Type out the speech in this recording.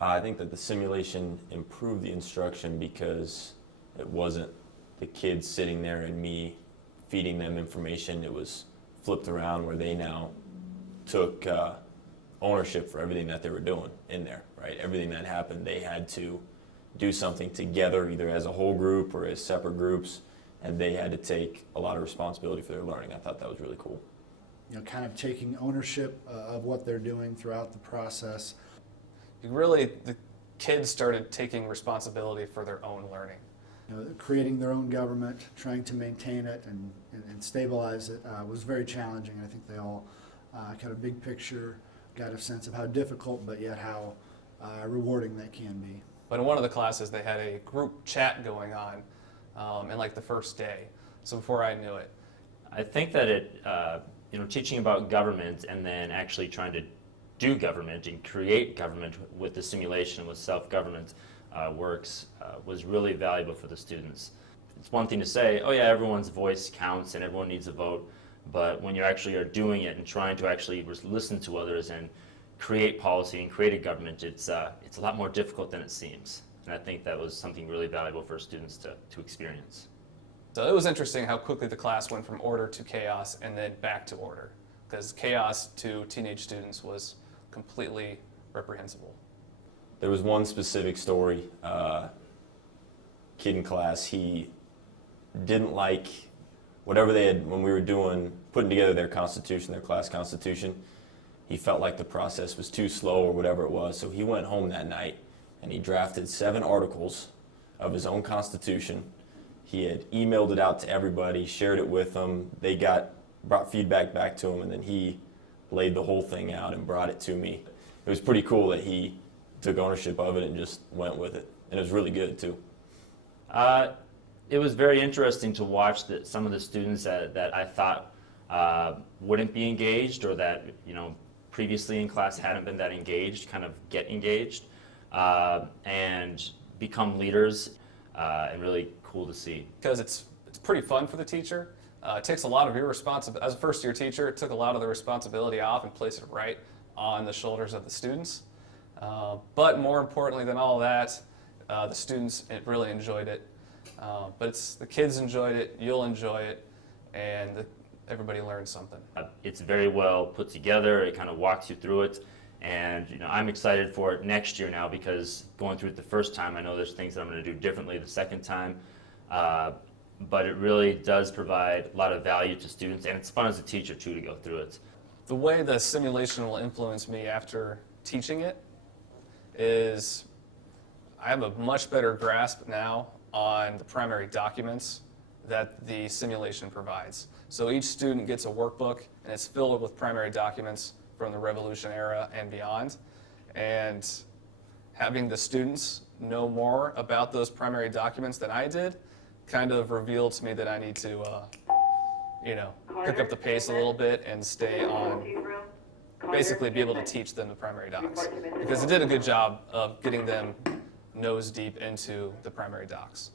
I think that the simulation improved the instruction because it wasn't the kids sitting there and me feeding them information. It was flipped around where they now took ownership for everything that they were doing in there, right? Everything that happened, they had to do something together, either as a whole group or as separate groups, and they had to take a lot of responsibility for their learning. I thought that was really cool. You know, kind of taking ownership of what they're doing throughout the process. The kids started taking responsibility for their own learning. You know, creating their own government, trying to maintain it and stabilize it was very challenging. I think they all kind of big picture got a sense of how difficult, but yet how rewarding that can be. But in one of the classes, they had a group chat going on in like the first day. So before I knew it. I think that teaching about government and then actually trying to do government and create government with the simulation, with self-government works, was really valuable for the students. It's one thing to say, oh yeah, everyone's voice counts and everyone needs a vote, but when you actually are doing it and trying to actually listen to others and create policy and create a government, it's a lot more difficult than it seems. And I think that was something really valuable for students to experience. So it was interesting how quickly the class went from order to chaos and then back to order, because chaos to teenage students was completely reprehensible. There was one specific story, kid in class, he didn't like whatever they had, when we were putting together their constitution, their class constitution, he felt like the process was too slow or whatever it was, so he went home that night and he drafted 7 articles of his own constitution. He had emailed it out to everybody, shared it with them, they brought feedback back to him, and then he laid the whole thing out and brought it to me. It was pretty cool that he took ownership of it and just went with it, and it was really good too. It was very interesting to watch some of the students that I thought wouldn't be engaged, or that previously in class hadn't been that engaged, kind of get engaged and become leaders, and really cool to see. Because it's pretty fun for the teacher. It takes a lot of your responsibility. As a first-year teacher, it took a lot of the responsibility off and placed it right on the shoulders of the students. But more importantly than all of that, the students really enjoyed it. But the kids enjoyed it, you'll enjoy it, and everybody learned something. It's very well put together. It kind of walks you through it. And I'm excited for it next year now, because going through it the first time, I know there's things that I'm going to do differently the second time. But it really does provide a lot of value to students, and it's fun as a teacher too to go through it. The way the simulation will influence me after teaching it is I have a much better grasp now on the primary documents that the simulation provides. So each student gets a workbook, and it's filled with primary documents from the Revolution era and beyond. And having the students know more about those primary documents than I did kind of revealed to me that I need to, pick up the pace a little bit and stay on, basically be able to teach them the primary docs. Because it did a good job of getting them nose deep into the primary docs.